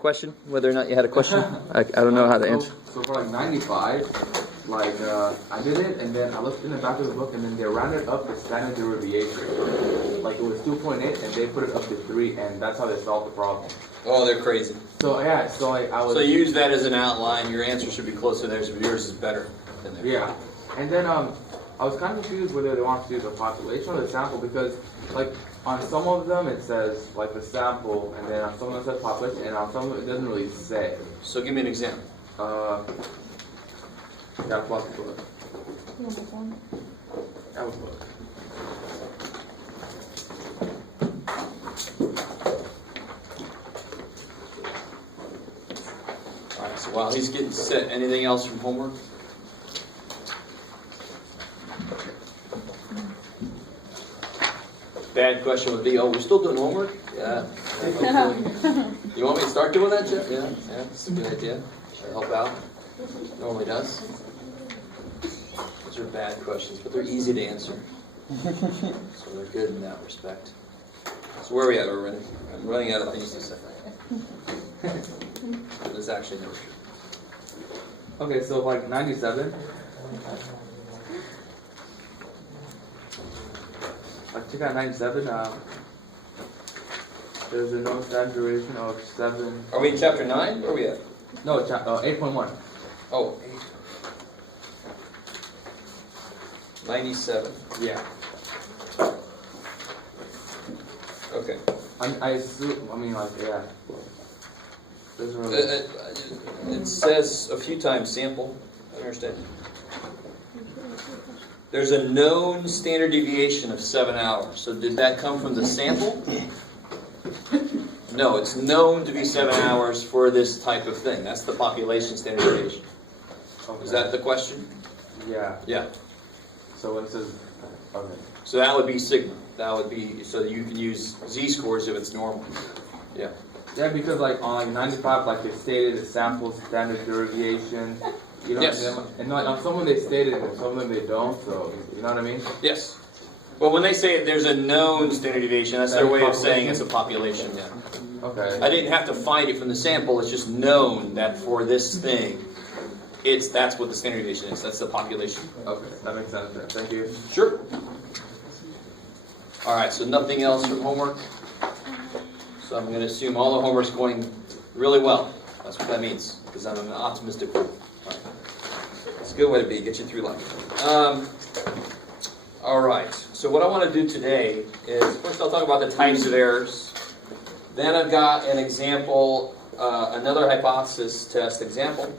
Question? Whether or not you had a question? I don't know how to answer. So for like 95, I did it, and then I looked in the back of the book, and then they rounded up the standard deviation. Like it was 2.8, and they put it up to 3, and that's how they solved the problem. Oh, they're crazy. So yeah, so I was. So use that as an outline. Your answer should be closer to theirs, but yours is better than theirs. Yeah, and then I was kind of confused whether they want to do the population or the sample, because like on some of them it says like the sample, and then on some of them it says population, and on some of them it doesn't really say. So give me an example. That was the book. That was book. Alright, so while he's getting set, anything else from homework? Bad question would be, oh, we're still doing homework? Yeah. You want me to start doing that, Jeff? Yeah, that's a good idea. Should help out. Normally does. Those are bad questions, but they're easy to answer. So they're good in that respect. So where are we at already? I'm running out of things to say. There's actually no truth. Okay, so like 97. Like check out 97. There's a no standard duration of 7. Are we in chapter 9? Where are we at? No, 8.1. Oh, 8. 97. Yeah. Okay. I assume. I mean, like, yeah. It says a few times sample. I understand. There's a known standard deviation of 7 hours. So did that come from the sample? No, it's known to be 7 hours for this type of thing. That's the population standard deviation. Okay. Is that the question? Yeah. Yeah. So it says, okay. So that would be sigma. That would be, so that you can use z-scores if it's normal. Yeah. Yeah, because like on like 95, like they stated the sample standard deviation. You know, yes. And like on some of them they stated it, and some of them they don't. So you know what I mean? Yes. Well, when they say there's a known standard deviation, that's their way of saying it's a population. Yeah. Okay. I didn't have to find it from the sample. It's just known that for this thing, that's what the standard deviation is. That's the population. Okay, that makes sense. Thank you. Sure. All right. So nothing else from homework. So I'm going to assume all the homework's going really well. That's what that means, because I'm an optimistic person. All right. It's a good way to be. Get you through life. All right. So what I want to do today is first I'll talk about the types of errors. Then I've got an example, another hypothesis test example.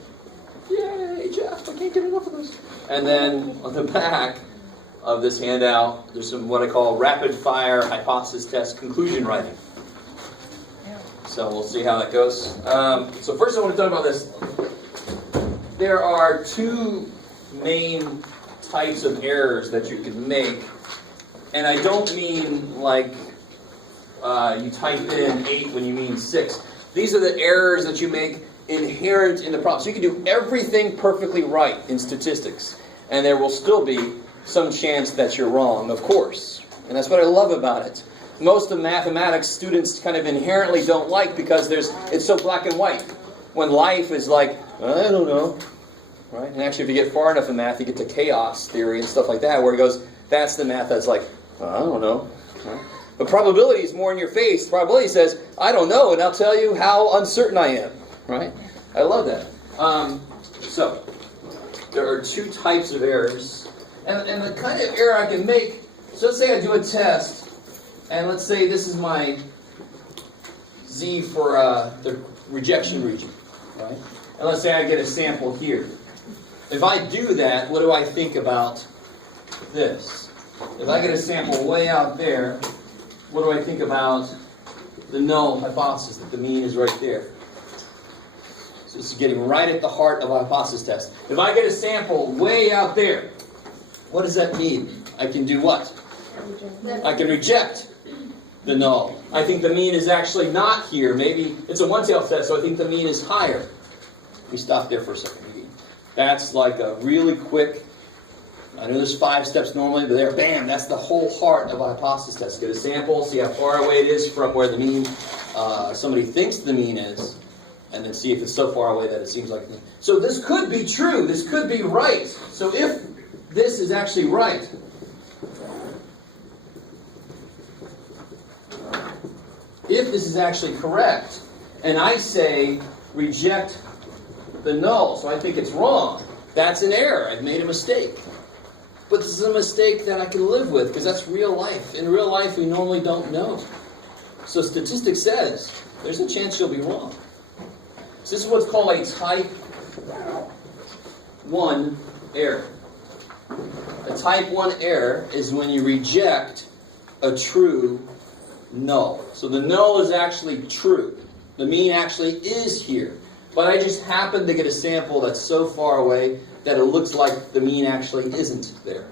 Yay, Jeff! I can't get enough of this. And then on the back of this handout, there's some what I call rapid fire hypothesis test conclusion writing. So we'll see how that goes. So first I want to talk about this. There are two main types of errors that you can make. And I don't mean like you type in 8 when you mean 6. These are the errors that you make inherent in the problem. So you can do everything perfectly right in statistics, and there will still be some chance that you're wrong, of course. And that's what I love about it. Most of mathematics students kind of inherently don't like because it's so black and white. When life is like, I don't know. Right? And actually if you get far enough in math, you get to chaos theory and stuff like that, where it goes, that's the math that's like, I don't know. Right? But probability is more in your face. Probability says, I don't know, and I'll tell you how uncertain I am. Right? I love that. So, there are two types of errors. And the kind of error I can make, so let's say I do a test, and let's say this is my Z for the rejection region. Right? And let's say I get a sample here. If I do that, what do I think about this? If I get a sample way out there, what do I think about the null hypothesis, that the mean is right there? So this is getting right at the heart of a hypothesis test. If I get a sample way out there, what does that mean? I can do what? I can reject the null. I think the mean is actually not here. Maybe it's a one-tailed test, so I think the mean is higher. We stop there for a second. That's like a really quick, I know there's 5 steps normally, but there, bam, that's the whole heart of a hypothesis test. Get a sample, see how far away it is from where the mean, somebody thinks the mean is, and then see if it's so far away that it seems like... So this could be true. This could be right. So if this is actually right, if this is actually correct, and I say reject the null, so I think it's wrong, that's an error. I've made a mistake. But this is a mistake that I can live with, because that's real life. In real life, we normally don't know. So statistics says there's a chance you'll be wrong. So this is what's called a type 1 error. A type 1 error is when you reject a true null. So the null is actually true. The mean actually is here. But I just happen to get a sample that's so far away that it looks like the mean actually isn't there.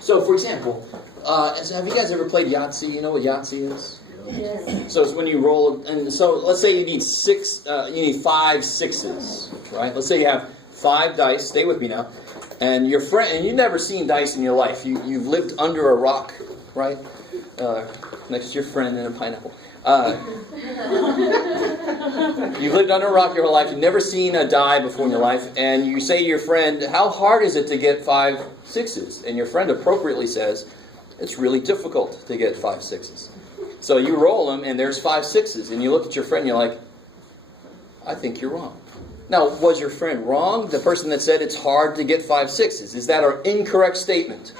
So, for example, have you guys ever played Yahtzee? You know what Yahtzee is? Yes. So it's when you roll, and so let's say you need 5 sixes, right? Let's say you have 5 dice. Stay with me now. And your friend, and you've never seen dice in your life. You've lived under a rock, right? Next to your friend in a pineapple. You've lived under a rock your whole life. You've never seen a die before in your life. And you say to your friend, how hard is it to get 5 sixes? And your friend appropriately says, it's really difficult to get 5 sixes. So you roll them, and there's 5 sixes. And you look at your friend, and you're like, I think you're wrong. Now, was your friend wrong? The person that said it's hard to get 5 sixes. Is that an incorrect statement?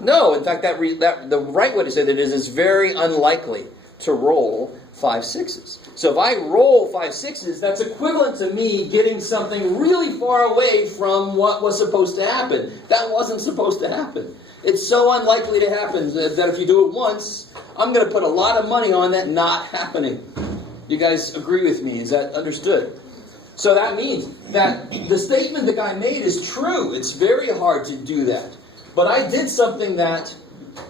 No. In fact, the right way to say that is it's very unlikely to roll 5 sixes. So if I roll 5 sixes, that's equivalent to me getting something really far away from what was supposed to happen. That wasn't supposed to happen. It's so unlikely to happen that if you do it once, I'm going to put a lot of money on that not happening. You guys agree with me? Is that understood? So that means that the statement the guy made is true. It's very hard to do that. But I did something that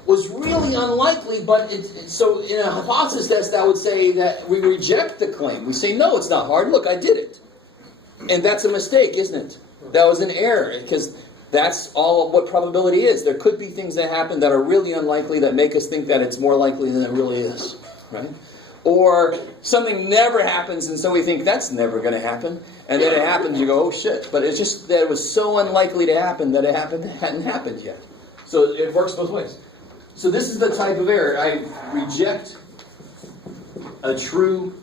was really unlikely, but so in a hypothesis test, I would say that we reject the claim. We say, no, it's not hard. Look, I did it. And that's a mistake, isn't it? That was an error, because that's all what probability is. There could be things that happen that are really unlikely that make us think that it's more likely than it really is, right? Or something never happens, and so we think that's never going to happen. And then it happens, you go, oh shit. But it's just that it was so unlikely to happen that it hadn't happened yet. So it works both ways. So this is the type of error. I reject a true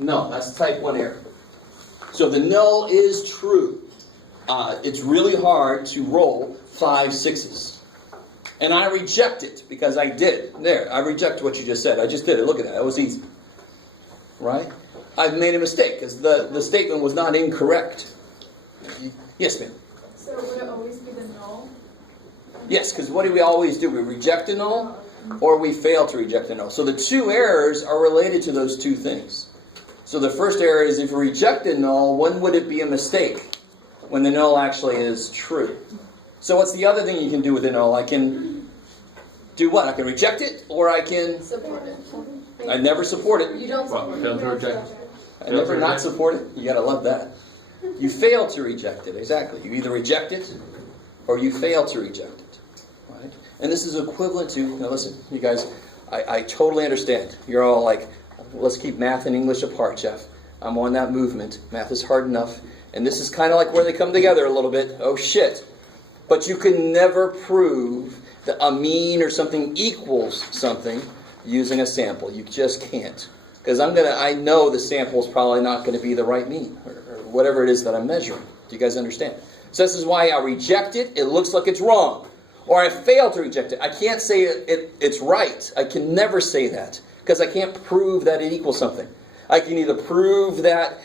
null. That's type 1 error. So the null is true. It's really hard to roll 5 sixes. And I reject it because I did. There, I reject what you just said. I just did it. Look at that. That was easy. Right? I've made a mistake because the statement was not incorrect. Yes, ma'am? So would it always be the null? Yes, because what do we always do? We reject a null or we fail to reject a null. So the 2 errors are related to those 2 things. So the first error is if we reject a null, when would it be a mistake? When the null actually is true. So what's the other thing you can do with a null? I can do what? I can reject it, or I can... Support it. I never support it. You don't support Fail to reject. I never not support it. You gotta love that. You fail to reject it, exactly. You either reject it, or you fail to reject it. Right? And this is equivalent to... Now listen, you guys, I totally understand. You're all like, let's keep math and English apart, Jeff. I'm on that movement. Math is hard enough. And this is kind of like where they come together a little bit. Oh shit. But you can never prove that a mean or something equals something using a sample. You just can't. Because I know the sample is probably not going to be the right mean, or whatever it is that I'm measuring. Do you guys understand? So this is why I reject it. It looks like it's wrong. Or I fail to reject it. I can't say it's right. I can never say that. Because I can't prove that it equals something. I can either prove that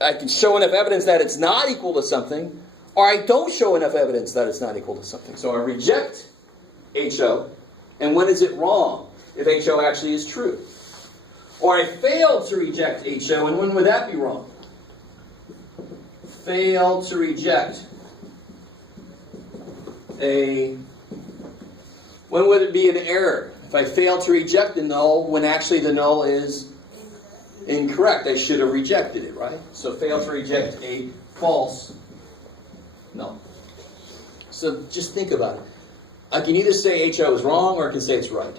I can show enough evidence that it's not equal to something, or I don't show enough evidence that it's not equal to something. So I reject HO. And when is it wrong? If HO actually is true. Or I fail to reject HO, and when would that be wrong? Fail to reject when would it be an error? If I fail to reject the null, when actually the null is incorrect, I should have rejected it, right? So fail to reject a false null. So just think about it. I can either say HO is wrong, or I can say it's right.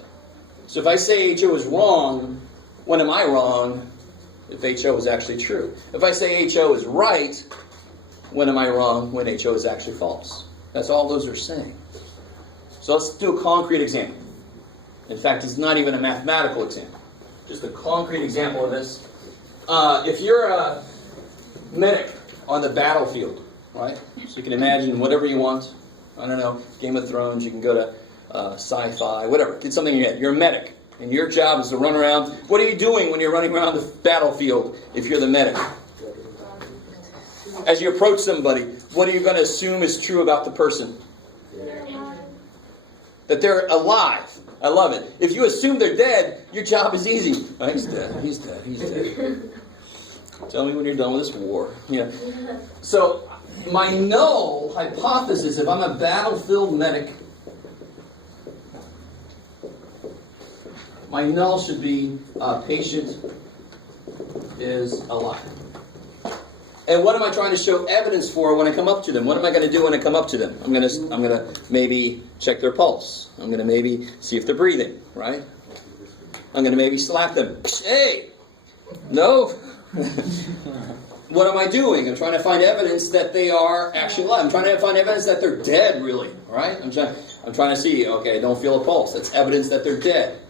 So if I say HO is wrong, when am I wrong if HO is actually true? If I say HO is right, when am I wrong when HO is actually false? That's all those are saying. So let's do a concrete example. In fact, it's not even a mathematical example. Just a concrete example of this. If you're a medic on the battlefield, right? So you can imagine whatever you want. I don't know, Game of Thrones, you can go to sci-fi, whatever. Get something in your head. You're a medic, and your job is to run around. What are you doing when you're running around the battlefield if you're the medic? As you approach somebody, what are you going to assume is true about the person? That they're alive. I love it. If you assume they're dead, your job is easy. Oh, he's dead. He's dead. He's dead. Tell me when you're done with this war. Yeah. So, my null hypothesis, if I'm a battlefield medic, my null should be patient is alive. And what am I trying to show evidence for when I come up to them? What am I going to do when I come up to them? I'm going to maybe check their pulse. I'm going to maybe see if they're breathing, right? I'm going to maybe slap them. Hey! No? What am I doing? I'm trying to find evidence that they are actually alive. I'm trying to find evidence that they're dead, really, right? I'm trying to see, okay, I don't feel a pulse. That's evidence that they're dead.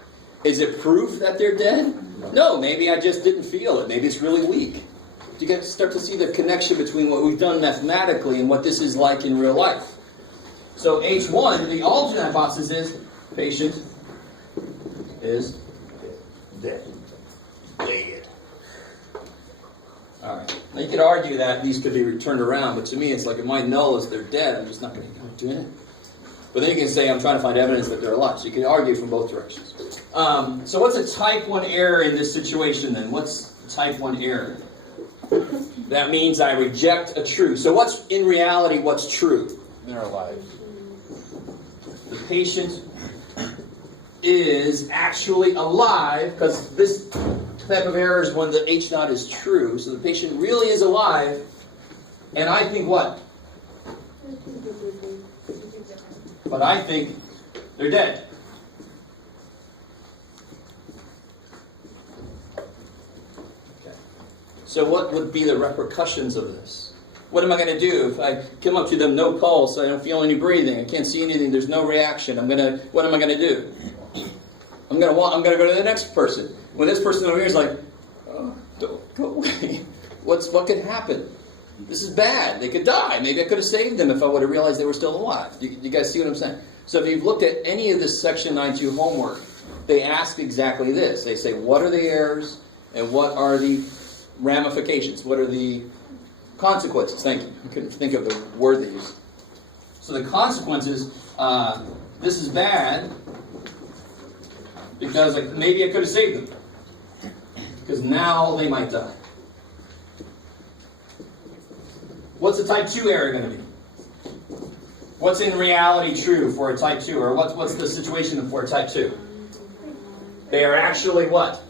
Is it proof that they're dead? No, maybe I just didn't feel it. Maybe it's really weak. You guys start to see the connection between what we've done mathematically and what this is like in real life. So H1, the alternate hypothesis is patient is dead. Dead. All right. Now you could argue that these could be turned around, but to me it's like if my null is they're dead, I'm just not going to do it. But then you can say I'm trying to find evidence that they're alive. So you can argue from both directions. So what's a type 1 error in this situation then? What's type 1 error? That means I reject a truth. So what's in reality, what's true? They're alive. The patient is actually alive, because this type of error is when the H naught is true. So the patient really is alive, and I think what? But I think they're dead. So what would be the repercussions of this? What am I going to do if I come up to them, no pulse, I don't feel any breathing, I can't see anything, there's no reaction? What am I going to do? I'm going to go to the next person. When this person over here is like, oh, don't go away. What could happen? This is bad. They could die. Maybe I could have saved them if I would have realized they were still alive. You guys see what I'm saying? So if you've looked at any of this Section 9.2 homework, they ask exactly this. They say, what are the errors and what are the ramifications? What are the consequences? Thank you. I couldn't think of the word they used. So the consequences, this is bad because maybe I could have saved them. Because now they might die. What's a type 2 error going to be? What's in reality true for a type 2? Or what's the situation for a type 2? They are actually what?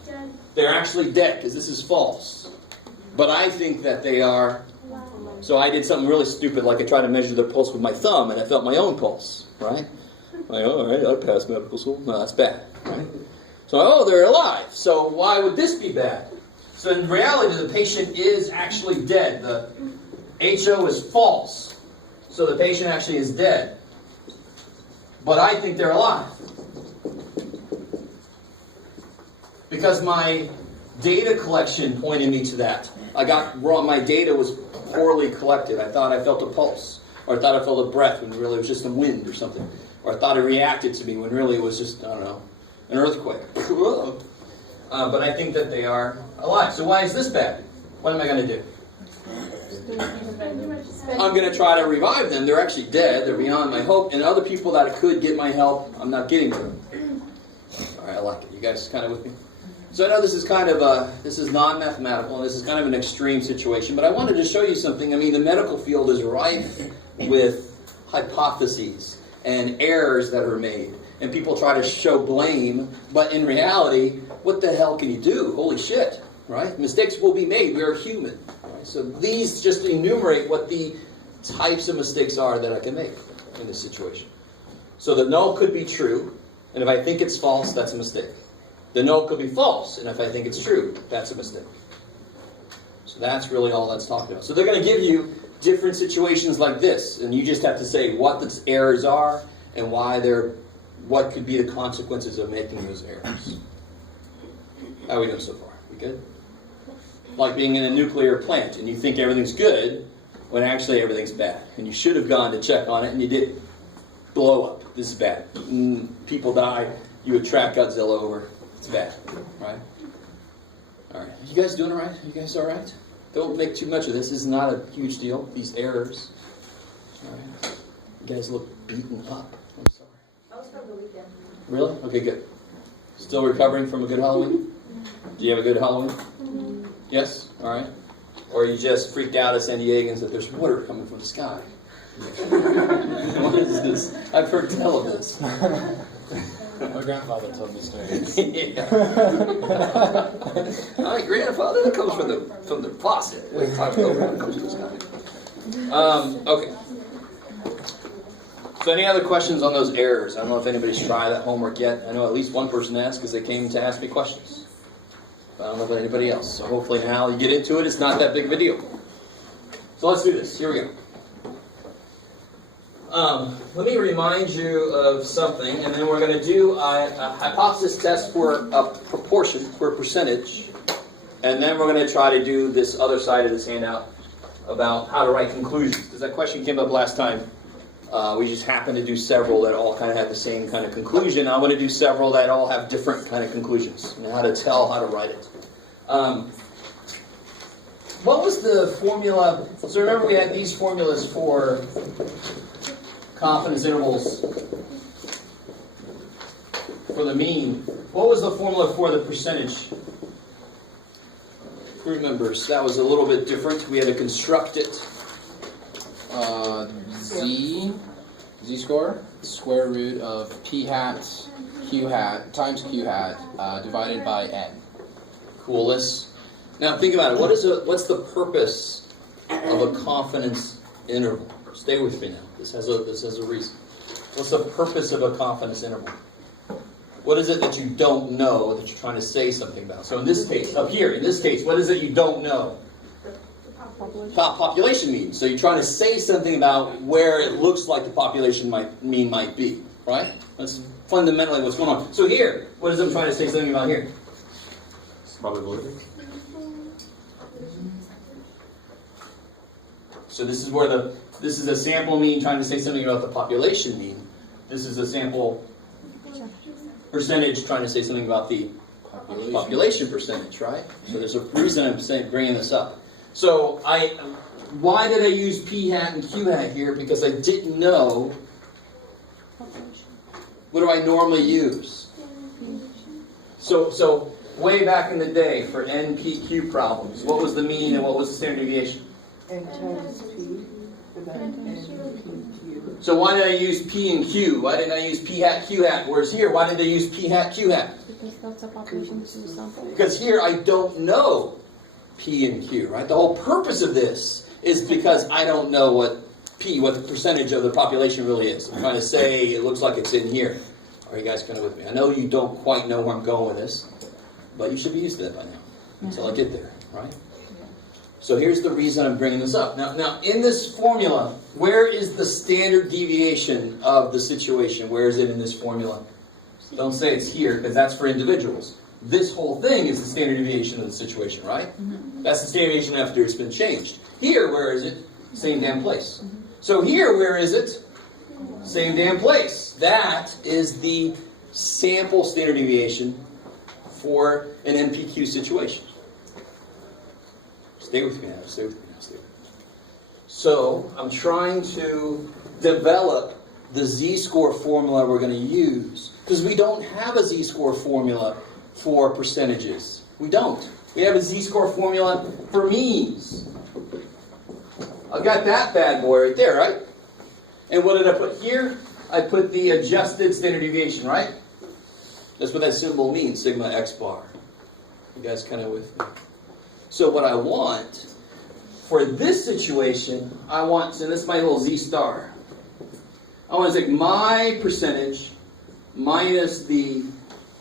They're actually dead, because this is false. But I think that they are. So I did something really stupid, like I tried to measure their pulse with my thumb, and I felt my own pulse, right? Like, all right, I passed medical school. No, that's bad, right? So, they're alive. So why would this be bad? So in reality, the patient is actually dead. The HO is false. So the patient actually is dead. But I think they're alive. Because my data collection pointed me to that. I got wrong. My data was poorly collected. I thought I felt a pulse. Or I thought I felt a breath when really it was just the wind or something. Or I thought it reacted to me when really it was just, I don't know, an earthquake. But I think that they are alive. So why is this bad? What am I going to do? I'm going to try to revive them. They're actually dead. They're beyond my hope. And other people that could get my help, I'm not getting to them. All right, I like it. You guys kind of with me? So I know this is kind of this is non-mathematical, and this is kind of an extreme situation, but I wanted to show you something. I mean, the medical field is rife with hypotheses and errors that are made, and people try to show blame, but in reality, what the hell can you do? Holy shit, right? Mistakes will be made. We are human. Right? So these just enumerate what the types of mistakes are that I can make in this situation. So the null could be true. And if I think it's false, that's a mistake. The no could be false, and if I think it's true, that's a mistake. So that's really all that's talking about. So they're going to give you different situations like this, and you just have to say what the errors are and what could be the consequences of making those errors. How are we doing so far? We good? Like being in a nuclear plant, and you think everything's good, when actually everything's bad. And you should have gone to check on it, and you didn't. Blow up. This is bad. People die. You attract Godzilla over. It's bad. Right? Alright. You guys doing alright? You guys alright? Don't make too much of this. This is not a huge deal. These errors. Alright. You guys look beaten up. I'm sorry. I was from the weekend. Really? Okay, good. Still recovering from a good Halloween? Do you have a good Halloween? Yes? Alright. Or you just freaked out as San Diegans that there's water coming from the sky. What is this? I've heard tell of this. My grandfather told me stories. Yeah. My grandfather, that comes from the faucet. It comes from the sky. Okay. So any other questions on those errors? I don't know if anybody's tried that homework yet. I know at least one person asked because they came to ask me questions. I don't know about anybody else. So hopefully now you get into it, it's not that big of a deal. So let's do this. Here we go. Let me remind you of something, and then we're going to do a hypothesis test for a proportion, for a percentage, and then we're going to try to do this other side of this handout about how to write conclusions. Because that question came up last time. We just happened to do several that all kind of had the same kind of conclusion. I'm going to do several that all have different kind of conclusions, and how to tell how to write it. What was the formula? So remember we had these formulas for confidence intervals for the mean. What was the formula for the percentage? Who remembers? That was a little bit different. We had to construct it. Z-score, square root of p hat, q hat, times q hat, divided by n. Coolest. Now think about it. What's the purpose of a confidence interval? Stay with me now. This has a reason. What's the purpose of a confidence interval? What is it that you don't know that you're trying to say something about? So in this case, up here, in this case, what is it you don't know? Population mean. So you're trying to say something about where it looks like the population might be, right? That's fundamentally what's going on. So here, what is it I'm trying to say something about here? Probability. So this is a sample mean trying to say something about the population mean. This is a sample percentage trying to say something about the population percentage, right? So there's a reason I'm bringing this up. So why did I use p hat and q hat here? Because I didn't know. What do I normally use? So way back in the day for NPQ problems, what was the mean and what was the standard deviation? N times P, divided NPQ. So why did I use P and Q? Why didn't I use P hat, Q hat? Whereas here, why did I use P hat, Q hat? Because that's a population sample. Because here I don't know P and Q, right? The whole purpose of this is because I don't know what the percentage of the population really is. I'm trying to say it looks like it's in here. Are you guys kind of with me? I know you don't quite know where I'm going with this, but you should be used to that by now until I get there, right? So here's the reason I'm bringing this up. Now, in this formula, where is the standard deviation of the situation? Where is it in this formula? Don't say it's here, because that's for individuals. This whole thing is the standard deviation of the situation, right? Mm-hmm. That's the standard deviation after it's been changed. Here, where is it? Same damn place. Mm-hmm. So here, where is it? Same damn place. That is the sample standard deviation for an NPQ situation. Stay with me now, stay with me now, stay with me. So, I'm trying to develop the z-score formula we're going to use. Because we don't have a z-score formula for percentages. We don't. We have a z-score formula for means. I've got that bad boy right there, right? And what did I put here? I put the adjusted standard deviation, right? That's what that symbol means, sigma x bar. You guys kind of with me? So what I want, for this situation, and this is my little z star. I want to take my percentage minus the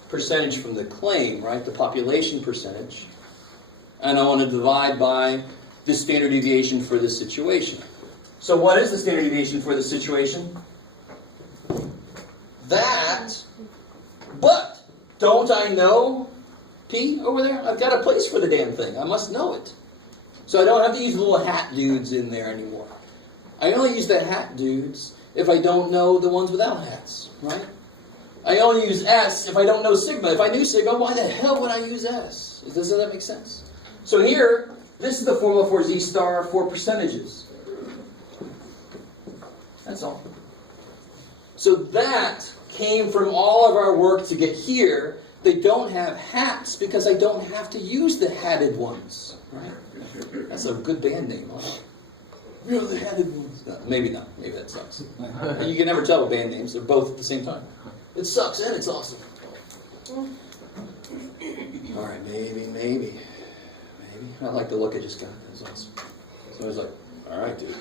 percentage from the claim, right? The population percentage. And I want to divide by the standard deviation for this situation. So what is the standard deviation for this situation? That. But don't I know P over there? I've got a place for the damn thing. I must know it. So I don't have to use little hat dudes in there anymore. I only use the hat dudes if I don't know the ones without hats, right? I only use S if I don't know sigma. If I knew sigma, why the hell would I use S? Doesn't that make sense? So here, this is the formula for Z star for percentages. That's all. So that came from all of our work to get here. They don't have hats because I don't have to use the hatted ones, right? That's a good band name, huh? We're the hatted ones. No, maybe not. Maybe that sucks. You can never tell with band names. They're both at the same time. It sucks and it's awesome. All right, maybe. I like the look I just got. That's awesome. So I was like, all right, dude.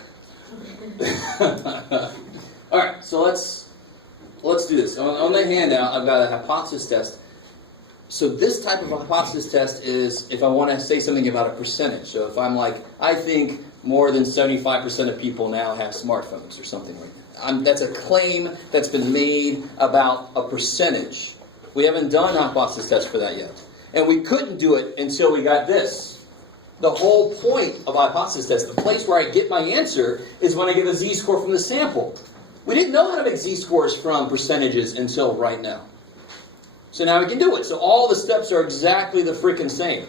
All right, so let's do this. On the handout, I've got a hypothesis test. So this type of hypothesis test is if I want to say something about a percentage. So if I'm like, I think more than 75% of people now have smartphones or something like that. That's a claim that's been made about a percentage. We haven't done a hypothesis test for that yet. And we couldn't do it until we got this. The whole point of a hypothesis test, the place where I get my answer, is when I get a z-score from the sample. We didn't know how to make z-scores from percentages until right now. So now we can do it. So all the steps are exactly the freaking same.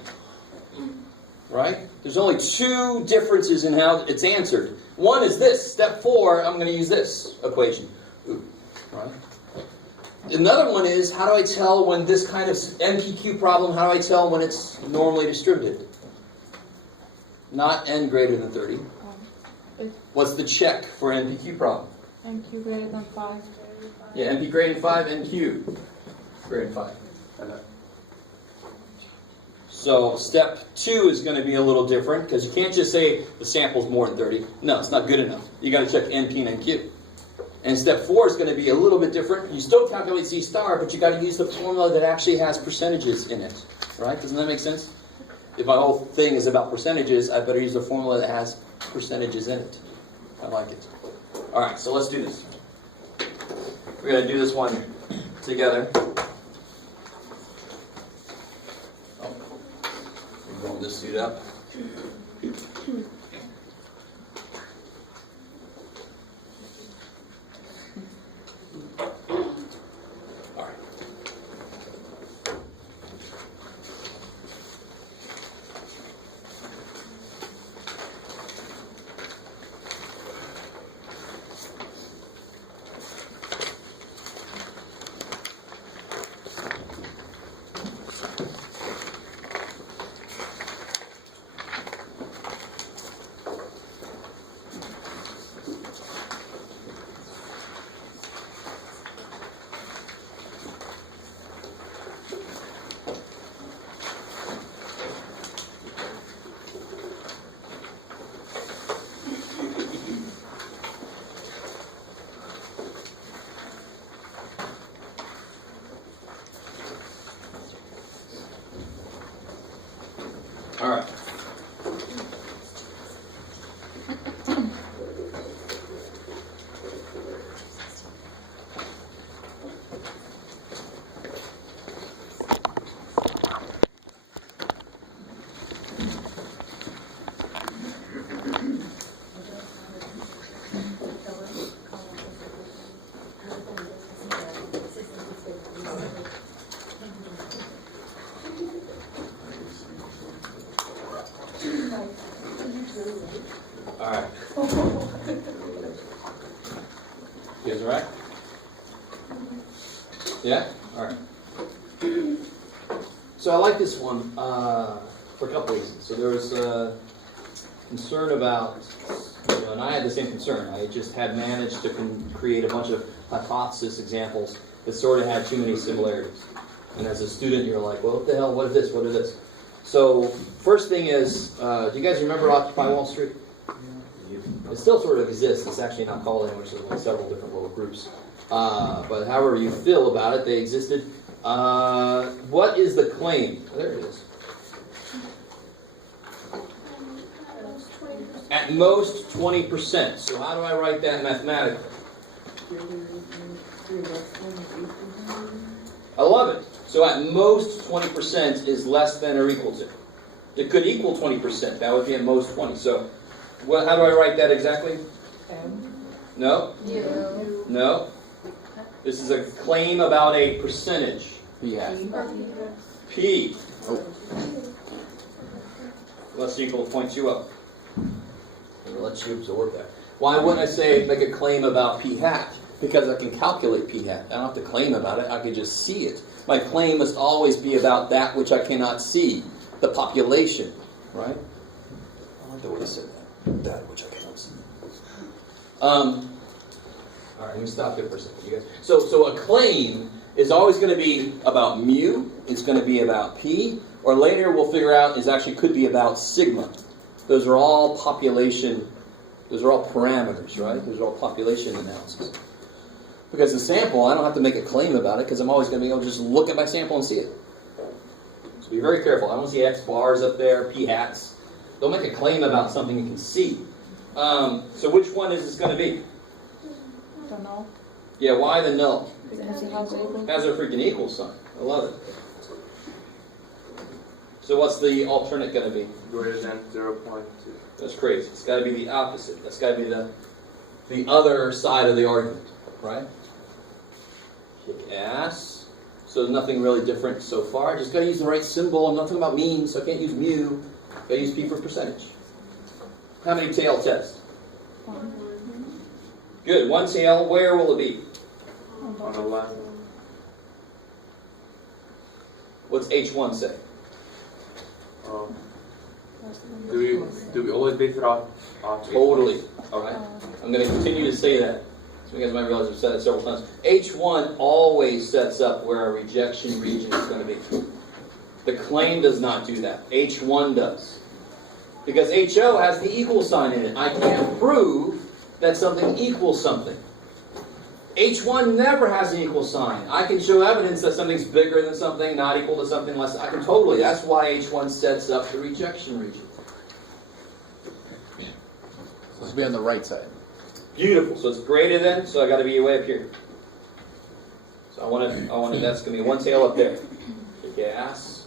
Right? There's only two differences in how it's answered. One is this. Step 4, I'm going to use this equation. Ooh, right? Another one is, how do I tell when this kind of NPQ problem, how do I tell when it's normally distributed? Not n greater than 30. What's the check for NPQ problem? NQ greater than 5. Yeah, NP greater than 5, NQ greater than 5. So step 2 is going to be a little different, because you can't just say the sample's more than 30. No, it's not good enough. You got to check NP and NQ. And step 4 is going to be a little bit different. You still calculate Z star, but you got to use the formula that actually has percentages in it. Right? Doesn't that make sense? If my whole thing is about percentages, I better use the formula that has percentages in it. I like it. All right, so let's do this. We're going to do this one together. Oh, we're rolling this dude up. All right. All right. All right. You guys all right? Yeah? All right. So I like this one for a couple reasons. So there was concern about, and I had the same concern. I just had managed to create a bunch of hypothesis examples that sort of had too many similarities. And as a student, you're like, well, what the hell? What is this? What is this? So first thing is, do you guys remember Occupy Wall Street? It still sort of exists. It's actually not called anymore, so there's like several different little groups. But however you feel about it, they existed. What is the claim? Oh, there it is. At most 20%. So how do I write that mathematically? I love it. So at most 20% is less than or equal to. It could equal 20%. That would be at most 20. So how do I write that exactly? No? No. This is a claim about a percentage. Yeah. P. Oh. Less than or equal to 0.20. It'll let you absorb that. Why wouldn't I say make a claim about P hat? Because I can calculate P hat. I don't have to claim about it. I can just see it. My claim must always be about that which I cannot see. The population. Right? I like the way I said that. That which I cannot see. Alright, let me stop here for a second, you guys. So a claim is always going to be about mu. It's going to be about P. Or later we'll figure out is actually could be about sigma. Those are all population, those are all parameters, right? Those are all population analysis. Because the sample, I don't have to make a claim about it because I'm always going to be able to just look at my sample and see it. So be very careful. I don't see X bars up there, P hats. Don't make a claim about something you can see. So which one is this going to be? Don't know. Yeah, why the null? Because it has equal. Has a freaking equal sign. I love it. So what's the alternate going to be? Greater than 0.2. That's crazy. It's got to be the opposite. That's got to be the other side of the argument, right? Kick ass. So nothing really different so far. Just got to use the right symbol. I'm not talking about mean, so I can't use mu. Got to use P for percentage. How many tail tests? Good. One tail. Where will it be? On the left. What's H1 say? Do we always base it off Totally. All right. I'm going to continue to say that. So you guys might realize I've said it several times. H1 always sets up where a rejection region is going to be. The claim does not do that. H1 does. Because HO has the equal sign in it. I can't prove that something equals something. H1 never has an equal sign. I can show evidence that something's bigger than something, not equal to something less. I can totally. That's why H1 sets up the rejection region. So it's be on the right side. Beautiful. So it's greater than, so I got to be way up here. So I wanted that's going to be one tail up there. Kick ass.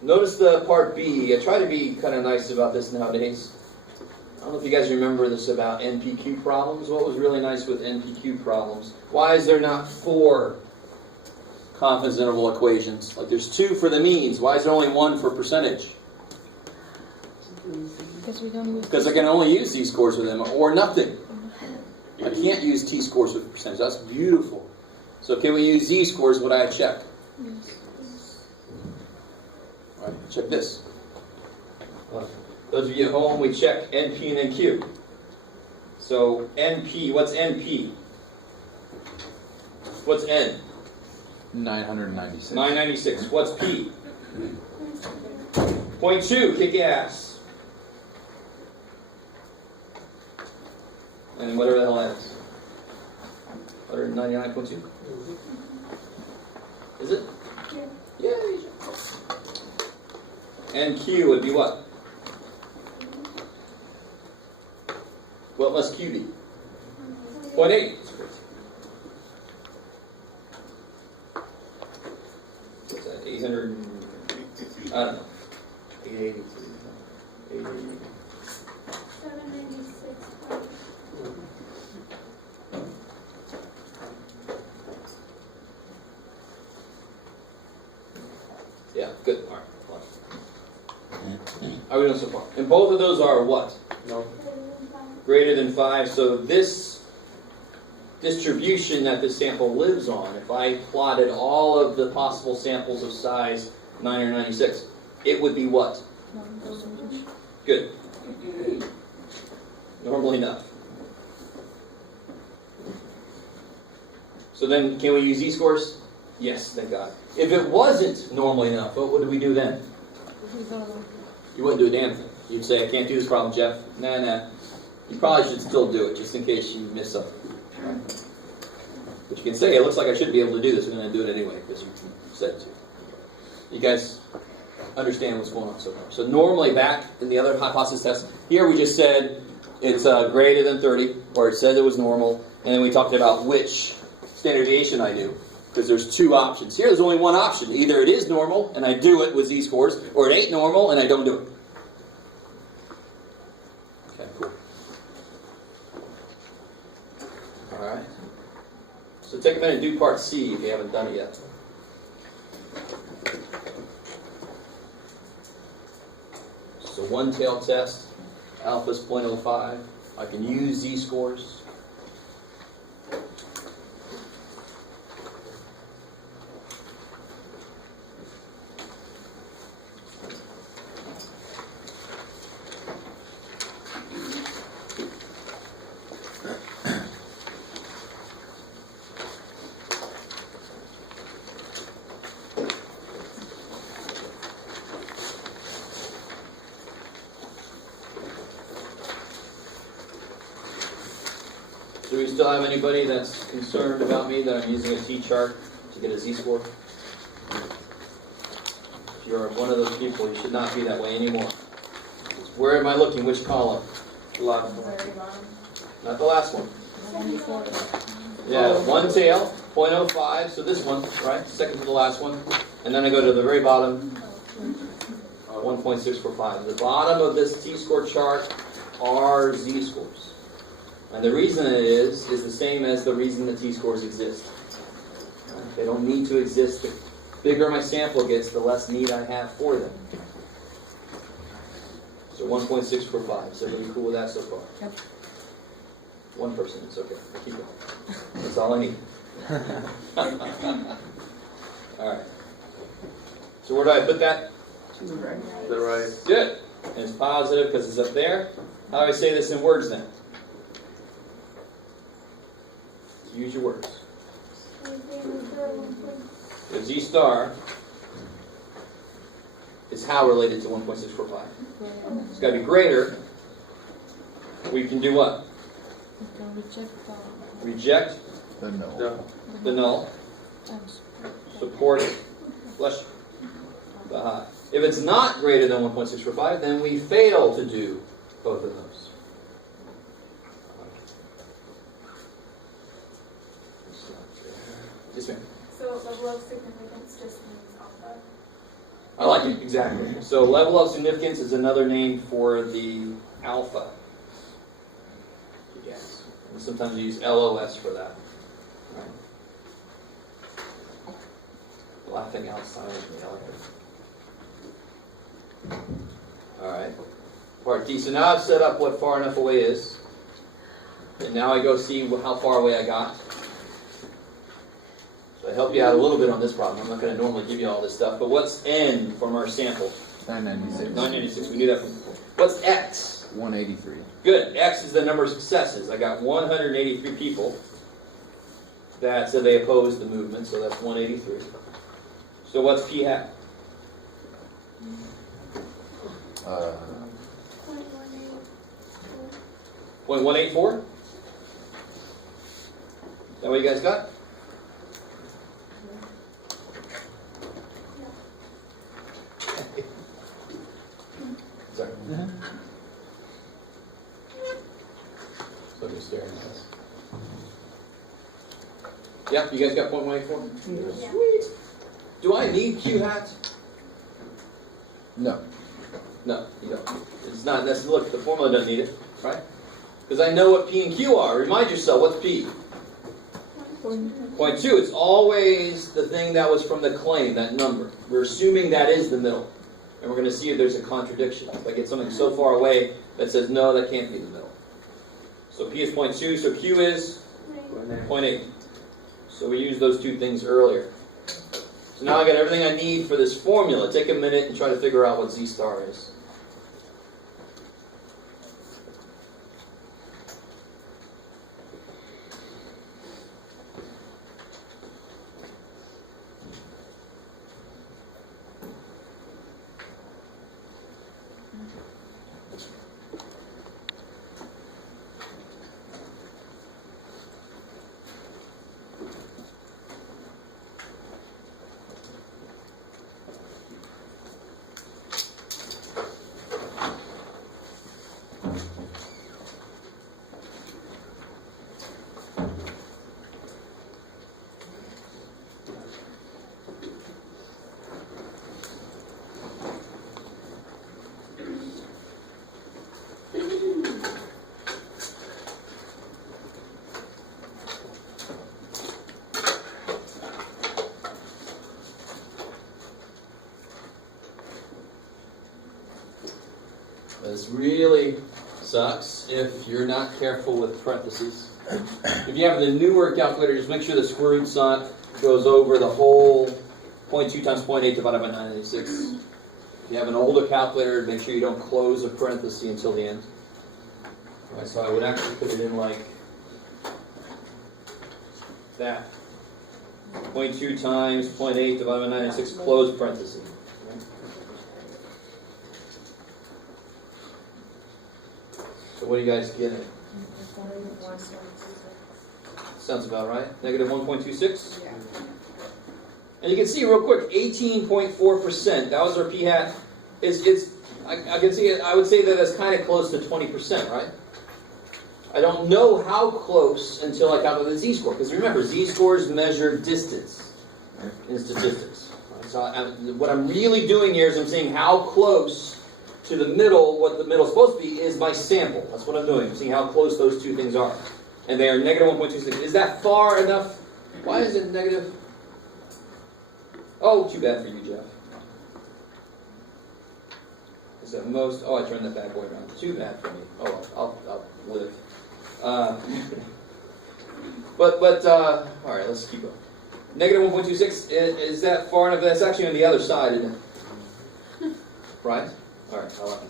Notice the part B. I try to be kind of nice about this nowadays. I don't know if you guys remember this about NPQ problems. What was really nice with NPQ problems? Why is there not 4 confidence interval equations? Like there's 2 for the means. Why is there only 1 for percentage? Because we don't use. Because I can only use Z-scores with them, or nothing. I can't use T-scores with percentage. That's beautiful. So can we use Z-scores? What I check? Yes. All right, check this. Those of you at home, we check NP and NQ. So NP, what's NP? What's N? 996. 996. What's P? 0.2, kick ass. And whatever the hell that is. 199.2? Is it? Yay! NQ would be what? What must Q be? 0.8. What's that? 800. I don't know. 880. 880. 796. Yeah, good. All right. How are we doing so far? And both of those are what? No. Greater than 5. So this distribution that this sample lives on, if I plotted all of the possible samples of size 996, it would be what? Good. Normally enough. So then, can we use Z-scores? Yes, thank God. If it wasn't normally enough, what would we do then? You wouldn't do a damn thing. You'd say, I can't do this problem, Jeff. Nah. You probably should still do it, just in case you miss something. But you can say, it looks like I should be able to do this, and then I do it anyway, because you said to. You guys understand what's going on so far? So normally back in the other hypothesis test, here we just said it's greater than 30, or it said it was normal, and then we talked about which standard deviation I do, because there's two options. Here there's only one option. Either it is normal, and I do it with z-scores, or it ain't normal, and I don't do it. Okay, cool. Alright. So take a minute and do part C if you haven't done it yet. So one tail test, alpha's 0.05. I can use z-scores. Do we still have anybody that's concerned about me that I'm using a t-chart to get a z-score? If you're one of those people, you should not be that way anymore. Where am I looking? Which column? Very bottom. Not the last one. Yeah, one tail, 0.05, so this one, right? Second to the last one. And then I go to the very bottom, 1.645. The bottom of this t-score chart are z-scores. And the reason it is the same as the reason the t-scores exist. They don't need to exist. The bigger my sample gets, the less need I have for them. So 1.645. So everybody cool with that so far? Yep. One person, it's okay. Keep going. That's all I need. Alright. So where do I put that? To the right. The right. Good. And it's positive because it's up there. How do I say this in words then? Use your words. The Z star is how related to 1.645. It's got to be greater. We can do what? We can Reject The no. the null. Support it. Bless you. The high. If it's not greater than 1.645, then we fail to do both of those. Yes, ma'am. So level of significance just means alpha. I like it, exactly. So level of significance is another name for the alpha. Yes. And sometimes we use LOS for that. Right. Laughing outside of the elevator. Alright. Part D. So now I've set up what far enough away is. And now I go see how far away I got. So I help you out a little bit on this problem. I'm not going to normally give you all this stuff. But what's N from our sample? 996. 996. We knew that from before. What's X? 183. Good. X is the number of successes. I got 183 people that said they opposed the movement. So that's 183. So what's P hat? 0.184? Is that what you guys got? Sorry. So just staring at us. Yeah, you guys got 0.184? Yeah. Sweet. Do I need Q hats? No. No, you don't. It's not necessarily. Look, the formula doesn't need it, right? Because I know what P and Q are. Remind yourself, what's P? 0.2. It's always the thing that was from the claim, that number. We're assuming that is the middle. And we're going to see if there's a contradiction. If I get something so far away that says, no, that can't be the middle. So P is 0.2, so Q is 0.8. So we used those two things earlier. So now I got everything I need for this formula. Take a minute and try to figure out what Z star is. This really sucks if you're not careful with parentheses. If you have the newer calculator, just make sure the square root sign goes over the whole 0.2 times 0.8 divided by 996. If you have an older calculator, make sure you don't close a parenthesis until the end. Alright, so I would actually put it in like that. 0.2 times 0.8 divided by 996, close parenthesis. So what do you guys get? Sounds about right. Negative 1.26? Yeah. And you can see real quick, 18.4%. That was our p hat. I can see it. I would say that that's kind of close to 20%, right? I don't know how close until I calculate the z-score. Because remember, z-scores measure distance in statistics. So what I'm really doing here is I'm saying how close to the middle, what the middle is supposed to be, is my sample. That's what I'm doing. I'm seeing how close those two things are. And they are negative 1.26. Is that far enough? Why is it negative? Oh, too bad for you, Jeff. Is that most? Oh, I turned that bad boy around. Too bad for me. Oh, I'll live. All right, let's keep going. Negative 1.26. Is that far enough? That's actually on the other side, isn't it? Right? All right, I like it.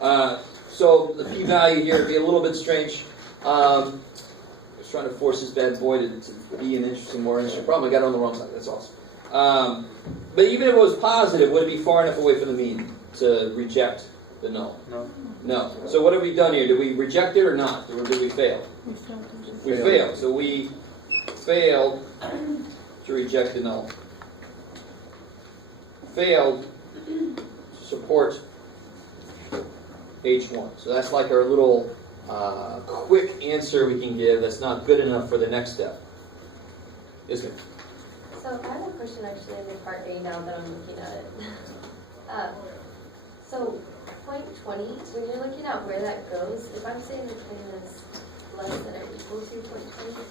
Cool. So the p-value here would be a little bit strange. I was trying to force this bad boy to be an interesting, more interesting problem. I got it on the wrong side. That's awesome. But even if it was positive, would it be far enough away from the mean to reject the null? No. No. So what have we done here? Did we reject it or not? Or did we fail? We failed. So we failed to reject the null. Failed to support H1. So that's like our little quick answer we can give that's not good enough for the next step. Yes, ma'am. So I have a question actually in the part A now that I'm looking at it. So point 20, when you're looking at where that goes, if I'm saying the claim is less than or equal to point 20,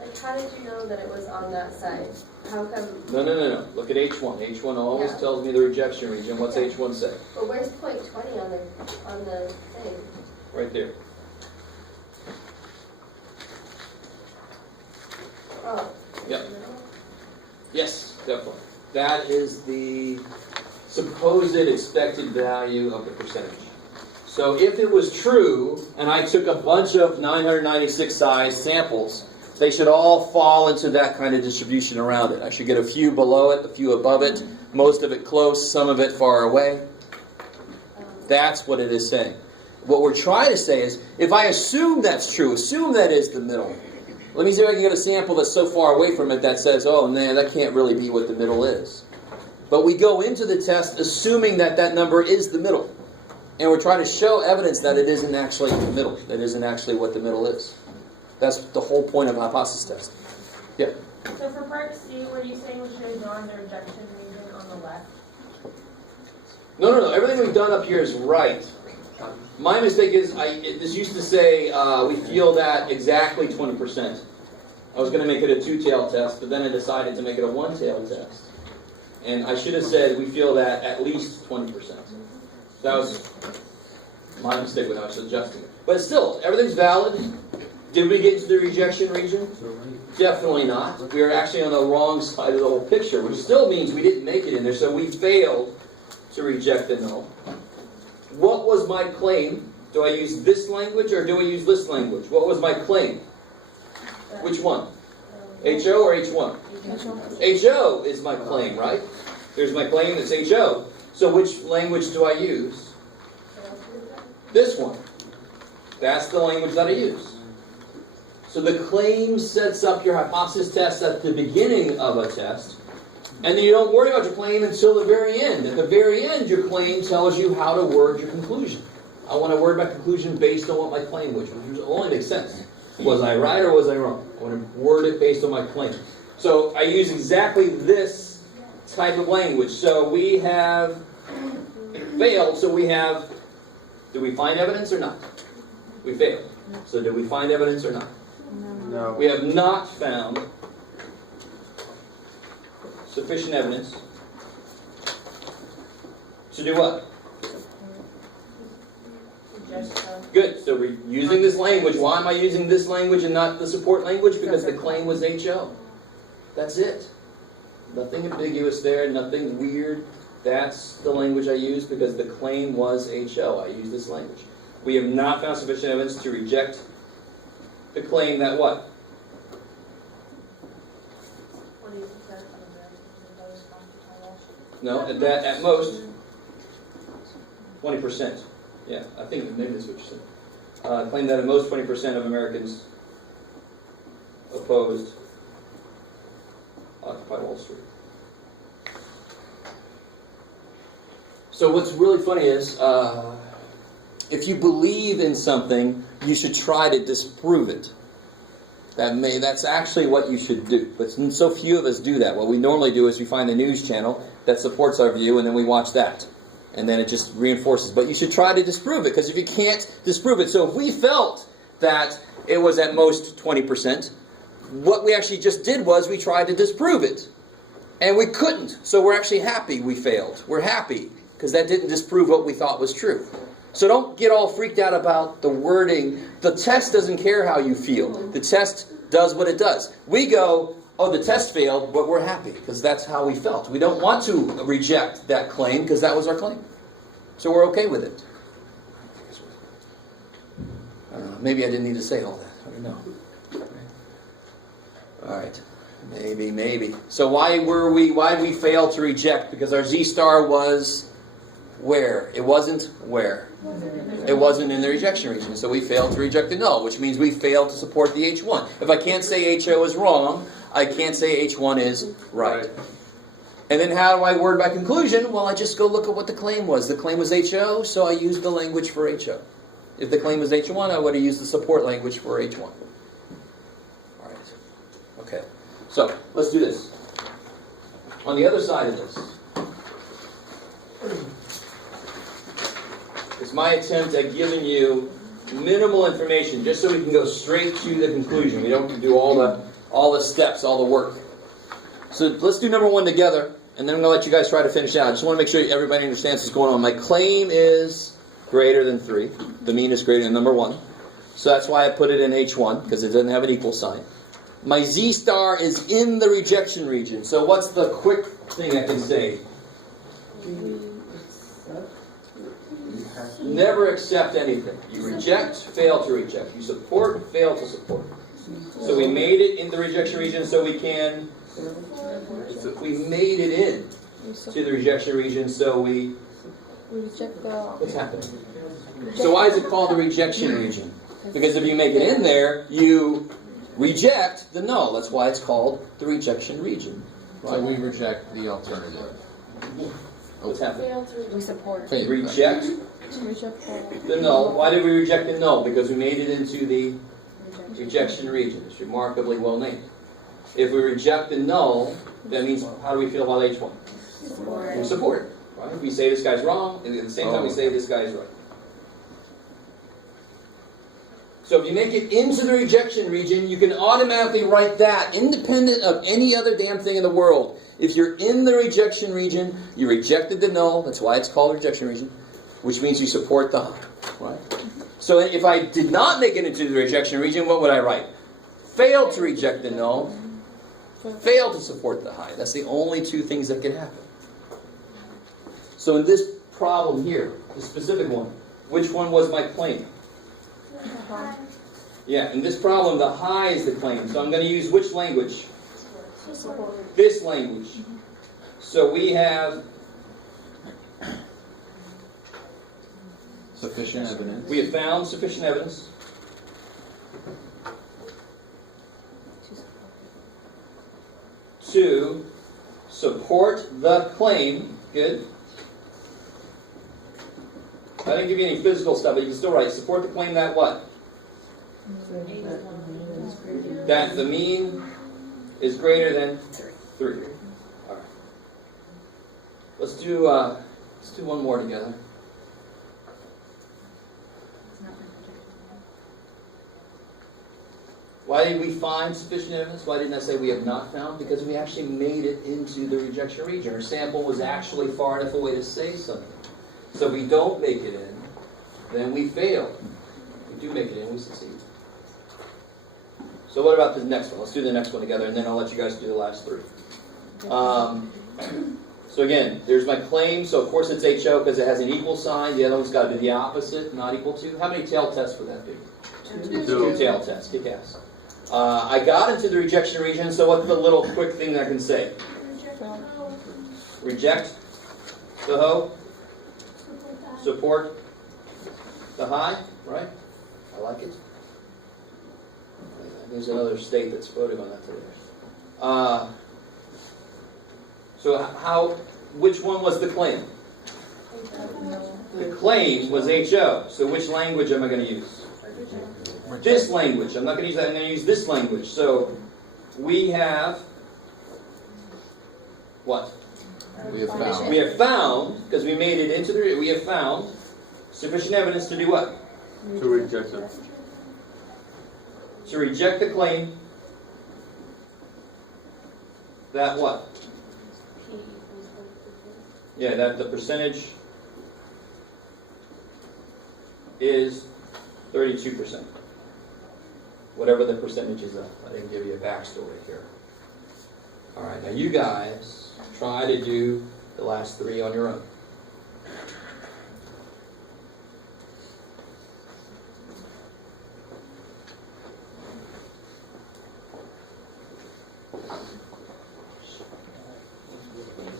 like how did you know that it was on that side? How come? No. Look at H1. H1 always tells me the rejection region. What's H1 say? But where's point 20 on the thing? Right there. Oh. Yep. Yes, definitely. That is the supposed expected value of the percentage. So if it was true, and I took a bunch of 996 size samples, they should all fall into that kind of distribution around it. I should get a few below it, a few above it, most of it close, some of it far away. That's what it is saying. What we're trying to say is, if I assume that's true, assume that is the middle, let me see if I can get a sample that's so far away from it that says, oh, man, that can't really be what the middle is. But we go into the test assuming that that number is the middle. And we're trying to show evidence that it isn't actually the middle, that isn't actually what the middle is. That's the whole point of a hypothesis test. Yeah? So for part C, were you saying we should have drawn the rejection region on the left? No. Everything we've done up here is right. My mistake is, this used to say we feel that exactly 20%. I was going to make it a two-tailed test, but then I decided to make it a one-tailed test. And I should have said we feel that at least 20%. That was my mistake when I was adjusting it. But still, everything's valid. Did we get into the rejection region? Definitely not. We are actually on the wrong side of the whole picture, which still means we didn't make it in there, so we failed to reject the null. What was my claim? Do I use this language or do I use this language? What was my claim? Which one? HO or H1? HO is my claim, right? There's my claim that's HO. So which language do I use? This one. That's the language that I use. So the claim sets up your hypothesis test at the beginning of a test. And then you don't worry about your claim until the very end. At the very end, your claim tells you how to word your conclusion. I want to word my conclusion based on what my claim was, which only makes sense. Was I right or was I wrong? I want to word it based on my claim. So I use exactly this type of language. So we have failed. So we have, did we find evidence or not? We failed. So did we find evidence or not? No. We have not found sufficient evidence to do what? Good. So we're using this language. Why am I using this language and not the support language? Because the claim was HO. That's it. Nothing ambiguous there, nothing weird. That's the language I use because the claim was HO. I use this language. We have not found sufficient evidence to reject the claim that what? 20% of Americans impose constitutional laws. No, that at most 20%. Yeah, I think maybe that's what you said. Claim that at most 20% of Americans opposed Occupy Wall Street. So what's really funny is, if you believe in something, you should try to disprove it. That's actually what you should do. But so few of us do that. What we normally do is we find a news channel that supports our view, and then we watch that. And then it just reinforces. But you should try to disprove it, because if you can't disprove it, so if we felt that it was at most 20%, what we actually just did was we tried to disprove it. And we couldn't. So we're actually happy we failed. We're happy, because that didn't disprove what we thought was true. So don't get all freaked out about the wording. The test doesn't care how you feel. The test does what it does. We go, oh, the test failed, but we're happy, because that's how we felt. We don't want to reject that claim, because that was our claim. So we're okay with it. Maybe I didn't need to say all that. I don't know. All right. Maybe. So why did we fail to reject? Because our Z star was where? It wasn't where? It wasn't in the rejection region. So we failed to reject the null, which means we failed to support the H1. If I can't say HO is wrong, I can't say H1 is right. And then how do I word my conclusion? Well, I just go look at what the claim was. The claim was HO, so I used the language for HO. If the claim was H1, I would have used the support language for H1. All right. Okay. So, let's do this. On the other side of this is my attempt at giving you minimal information, just so we can go straight to the conclusion. We don't have to do all the steps, all the work. So let's do number one together, and then I'm going to let you guys try to finish out. I just want to make sure everybody understands what's going on. My claim is greater than 3. The mean is greater than number 1. So that's why I put it in H1, because it doesn't have an equal sign. My Z star is in the rejection region. So what's the quick thing I can say? Never accept anything. You reject, fail to reject. You support, fail to support. So we made it in the rejection region, so we can... We made it in to the rejection region, so we reject the... What's happening? So why is it called the rejection region? Because if you make it in there, you reject the null. That's why it's called the rejection region. Right? So we reject the alternative. What's happening? We support. Reject the null. Why did we reject the null? Because we made it into the rejection region. It's remarkably well named. If we reject the null, that means, how do we feel about H1? Support. We support it. Right? We say this guy's wrong, and at the same time we say this guy's right. So if you make it into the rejection region, you can automatically write that, independent of any other damn thing in the world. If you're in the rejection region, you rejected the null, that's why it's called rejection region, which means you support the high. Right? So if I did not make it into the rejection region, what would I write? Failed to reject the null, failed to support the high. That's the only two things that can happen. So in this problem here, the specific one, which one was my claim? Yeah, in this problem, the high is the claim. So I'm going to use which language? This language. So we have sufficient evidence. We have found sufficient evidence to support the claim. Good. I didn't give you any physical stuff, but you can still write support the claim that what? That the mean is greater than 3. All right. Let's do one more together. Why did we find sufficient evidence? Why didn't I say we have not found? Because we actually made it into the rejection region. Our sample was actually far enough away to say something. So if we don't make it in, then we fail. do make it in, we succeed. So what about the next one? Let's do the next one together, and then I'll let you guys do the last three. So again, there's my claim. So of course it's HO because it has an equal sign. The other one's got to do the opposite, not equal to. How many tail tests would that be? Two tail tests. Kick ass. I got into the rejection region, so what's the little quick thing that I can say? Reject the hoe. Support the high, right? I like it. There's another state that's voting on that today. So which one was the claim? The claim was HO. So which language am I going to use? This language. I'm not going to use that. I'm going to use this language. So we have what? We have found. We have found, because we made it into we have found sufficient evidence to do what? To reject it. To reject the claim that what? Yeah, that the percentage is 32%. Whatever the percentage is of. I didn't give you a backstory here. All right, now you guys try to do the last three on your own.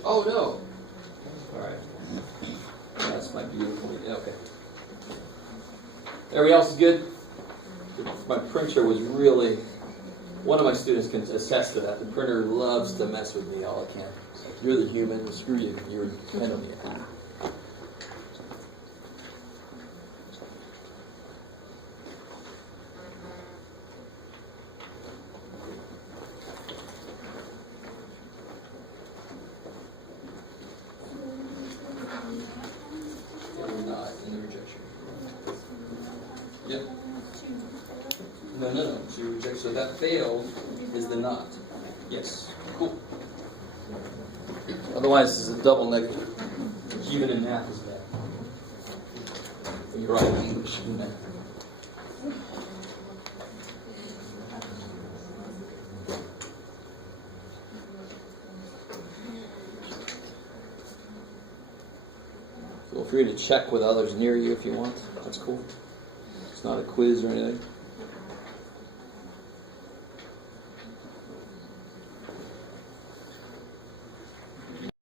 Oh no! Alright. That's my beautiful. Yeah, okay. Everybody else is good? My printer was really. One of my students can attest to that. The printer loves to mess with me all it can. You're the human, screw you, you're dependent on me. Not in the rejection. Yep. No. So you reject. So that failed is the not. Yes. Cool. Otherwise, this is a double negative. Even in math is bad. You're right. English and math. Feel free to check with others near you if you want. That's cool. It's not a quiz or anything.